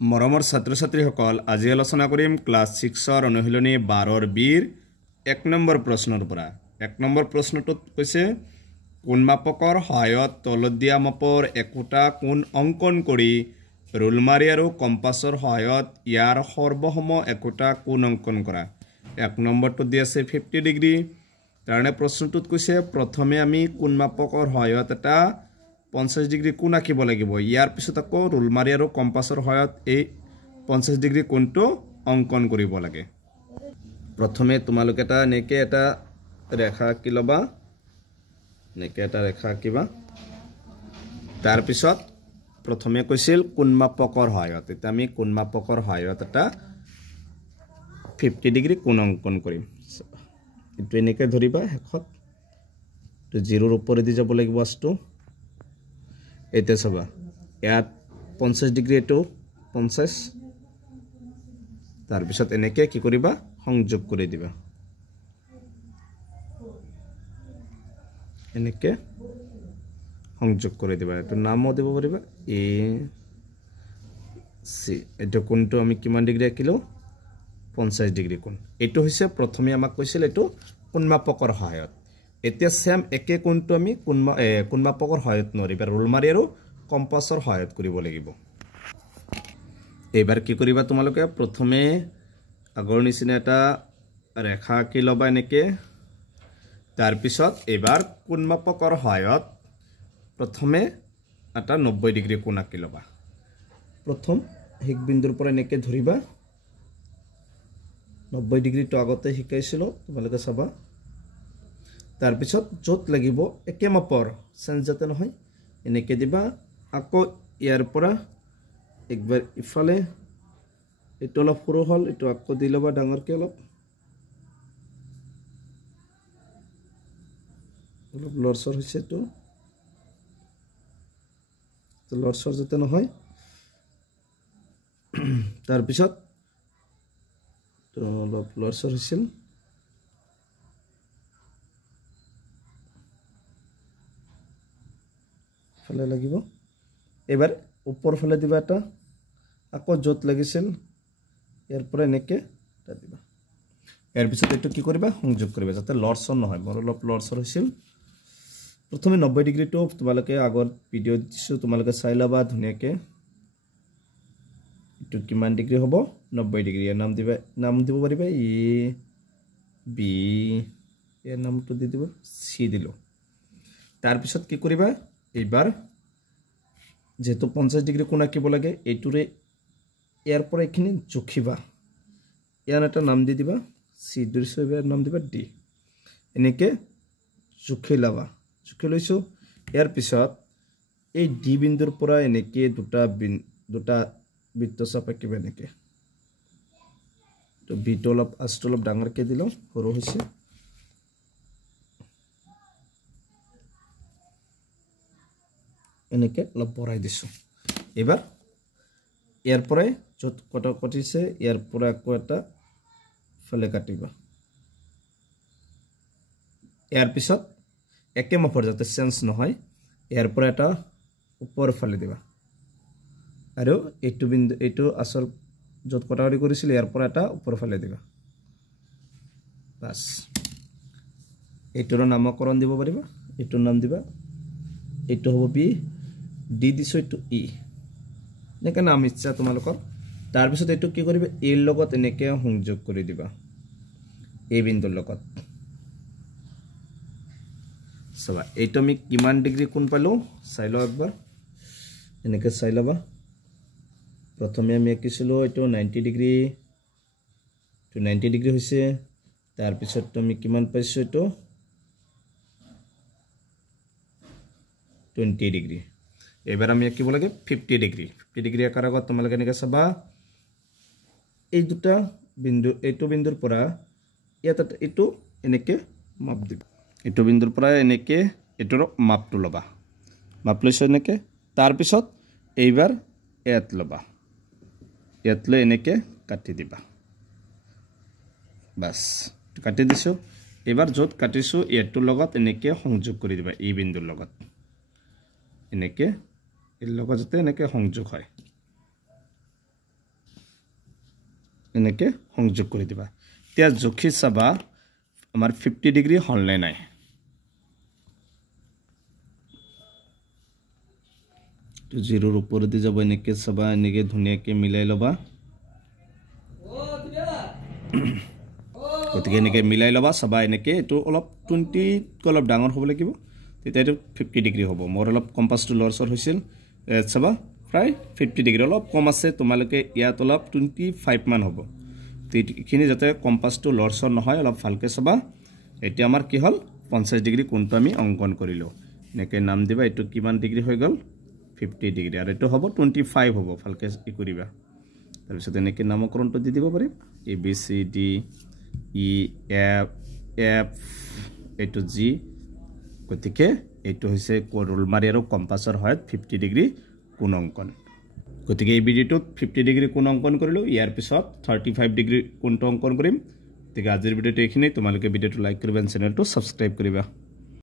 মৰমৰ ছাত্ৰ-ছাত্ৰীসকল আজি আলোচনা কৰিম ক্লাছ 6ৰ অনুশীলনী 12ৰ বিৰ 1 নম্বৰ প্ৰশ্নৰ পৰা 1 নম্বৰ প্ৰশ্নটোত কৈছে কোণ মাপকৰ সহায়ত তলত দিয়া মাপৰ একোটা কোণ অংকন কৰি ৰুল মাৰি আৰু কম্পাছৰ সহায়ত ইয়াৰ সৰ্বসম একোটা কোণ অংকন কৰা 1 নম্বৰটো দি আছে 50 ডিগ্ৰী তাৰনে প্ৰশ্নটোত কৈছে প্ৰথমে আমি কোণ মাপকৰ সহায়ত এটা 50 ডিগ্ৰী কোণ আঁকিব লাগিব ইয়াৰ পিছত আকৌ ৰুল মাৰি আৰু কম্পাছৰ সহায়ত এই 50 ডিগ্ৰী কোণটো অংকন কৰিব লাগে প্ৰথমে তোমালোক এটা নেকে এটা ৰেখা আঁকি লবা নেকে এটা ৰেখা আঁকিবা তাৰ পিছত প্ৰথমে কৈছিল কোণ মাপকৰ সহায়ত এটা আমি কোণ মাপকৰ সহায়ত এটা 50 ডিগ্ৰী কোণ অংকন কৰিম এটো এনেকে ধৰিবা হেখত তো 0 ৰ ওপৰেদি যাব লাগিব আছটো এতে সবা ইয়াত 50 ডিগ্ৰী এটো 50 তাৰ পিছত এনেকে কি কৰিবা সংযোগ কৰি দিবা এনেকে সংযোগ কৰি দিবা এটো নামও দিব পাৰিবা এ সি এটো কোণটো আমি কিমান ডিগ্ৰী আঁকিলো 50 ডিগ্ৰী কোণ এটো হৈছে প্ৰথমে আমাক কৈছিল এটো কোণ মাপকৰ সহায়ত এতিয়া সেম একে কোণটো আমি কোণ মাপকৰ সহায়ত নৰিবা ৰুল মাৰি আৰু কম্পাছৰ সহায়ত কৰিব লাগিব এবাৰ কি কৰিবা তোমালোকে প্ৰথমে আগৰ নিচিনা এটা ৰেখা আঁকি লবা এনেকে তাৰ পিছত এবাৰ কোণ মাপকৰ সহায়ত প্ৰথমে এটা 90 ডিগ্ৰী কোণ আঁকি লবা প্ৰথম হেক বিন্দুৰ পৰা এনেকে ধৰিবা 90 ডিগ্ৰী তো আগতে শিকাইছিল তোমালোকে চাবা তাৰ পিছত যত লাগিব একে মাপৰ চেঞ্জ যাতে নহয় এনেকে দিবা আকৌ ইয়াৰ পৰা একবাৰ ইফালে এটো অলপ সৰু হল এটো আকৌ দি লবা ডাঙৰকে অলপ লৰচৰ হৈছে তো লৰচৰ যাতে নহয় তাৰ পিছত তো অলপ লৰচৰ হৈছিল ফালে লাগিব এবাৰ ওপৰ ফালে দিবা এটা আকৌ যত লাগিছিল ইয়াৰ পৰা এনেকে তা দিবা ইয়াৰ পিছত এটো কি কৰিবা সংযোগ কৰিবা যাতে লৰচৰ নহয় বৰ অলপ লৰচৰ হৈছিল প্ৰথমে 90 ডিগ্ৰী তো তোমালোকে আগৰ ভিডিও দিছো তোমালোকে চাই লবা ধুনিয়াকে এটো কিমান ডিগ্ৰী হ'ব 90 ডিগ্ৰী এৰ নাম দিব পাৰিবা এ বি এৰ নামটো দি দিব সি দিলো তাৰ পিছত কি কৰিবা এবাৰ যেটো 50 ডিগ্ৰী কোণ আঁকিব লাগে এইটোৰে ইয়াৰ পৰা এখিনি জুখিবা ইয়াৰ এটা নাম দি দিবা সি দিছো এবাৰ নাম দিবা ডি এনেকে জুখি লবা জুখি লৈছো ইয়াৰ পিছত এই ডি বিন্দুৰ পৰা এনেকে দুটা বৃত্তচাপ আঁকিবা এনেকে তো বিটো অলপ আষ্ট অলপ ডাঙৰকে দিলো সৰু হৈছে এনেকে অলপ বঢ়াই দিছো এবাৰ ইয়াৰ পৰা যত কটা কটিছে ইয়াৰ পৰা আকৌ এটা ফলে কাটিবা ইয়াৰ পিছত একে মাপৰ যাতে চেঞ্জ নহয় ইয়াৰ পৰা এটা ওপৰ ফালে দিবা আৰু এইটো বিন্দু এইটো আসল যত কটাকটি কৰিছিল ইয়াৰ পৰা এটা ওপৰ ফালে দিবা বাস এইটোৰ নামকৰণ দিব পাৰিবা এইটোৰ নাম দিবা এইটো হ'ব বি ডি দিছো এইটো ই নেকে নাম ইচ্ছা তোমালোকৰ তাৰ পিছত এইটো কি কৰিবা এৰ লগত এনেকে সংযোগ কৰি দিবা এই বিন্দুৰ লগত সবা এইটো আমি কিমান ডিগ্ৰী কোণ পালো চাই লও একবাৰ এনেকে চাই লবা প্ৰথমে আমি আঁকিছিলো এইটো 90 ডিগ্ৰী তো 90 ডিগ্ৰী হৈছে তাৰ পিছত আমি কিমান পাইছো এইটো 20 ডিগ্ৰী এবাৰ আমি আঁকিব লাগে 50 ডিগ্ৰী আকাৰ আগত তোমালোকে এনেকে চাবা এই দুটা বিন্দু এইটো বিন্দুৰ পৰা ইয়াত এইটো এনেকে মাপ দিব এইটো বিন্দুৰ পৰা এনেকে এটোৰ মাপটো লবা মাপ লৈছো এনেকে তাৰ পিছত এইবাৰ ইয়াত লবা ইয়াত লৈ এনেকে কাটি দিবা বাস কাটি দিছো এবাৰ যত কাটিছো এটোৰ লগত এনেকে সংযোগ কৰি দিবা এই বিন্দুৰ লগত এনেকে এৰ লগত যাতে এনেকে সংযোগ হয় এনেকৈ সংযোগ কৰি দিবা এতিয়া জোখি চাবা আমাৰ 50 ডিগ্ৰী হলনে নাই তো 0 ওপৰতে যাব এনেকৈ চাবা এনেকৈ ধুনীয়াকৈ মিলাই লবা গতিকে এনেকৈ মিলাই লবা চাবা এনেকৈ এটো অলপ 20 অলপ ডাঙৰ হ'ব লাগিব তেতিয়া এটো 50 ডিগ্ৰী হ'ব মোৰ অলপ কম্পাসটো লৰচৰ হৈছিল চাবা প্ৰায় 50 ডিগ্ৰী অলপ কম আছে তোমালোকে ইয়াত অলপ 25 মান হ'ব এইখিনি যাতে কম্পাসটো লৰচৰ নহয় অলপ ভালকে চাবা এতিয়া আমাৰ কি হল 50 ডিগ্ৰী কোণটো আমি অঙ্কন কৰিলো এনেকৈ নাম দিবা এটো কিমান ডিগ্ৰী হৈ গল 50 ডিগ্ৰী আৰু এটো হ'ব 25 হ'ব ভালকে ই কৰিবা তাৰ পিছত এনেকৈ নামকৰণটো দি দিব পাৰিম A B C D E F এটো G গতিকে এটো হৈছে ৰোল মাৰি আৰু কম্পাসৰ হয় 50 ডিগ্ৰী কোণ অঙ্কন গতিকে এই ভিডিওটোত 50 ডিগ্ৰী কোণ অঙ্কন কৰিলো ইয়াৰ পিছত 35 ডিগ্ৰী কোণটো অঙ্কন কৰিম গতিকে আজিৰ ভিডিওটো এইখিনি তোমালোকে ভিডিওটো লাইক কৰিবা চেনেলটো সাবস্ক্ৰাইব কৰিবা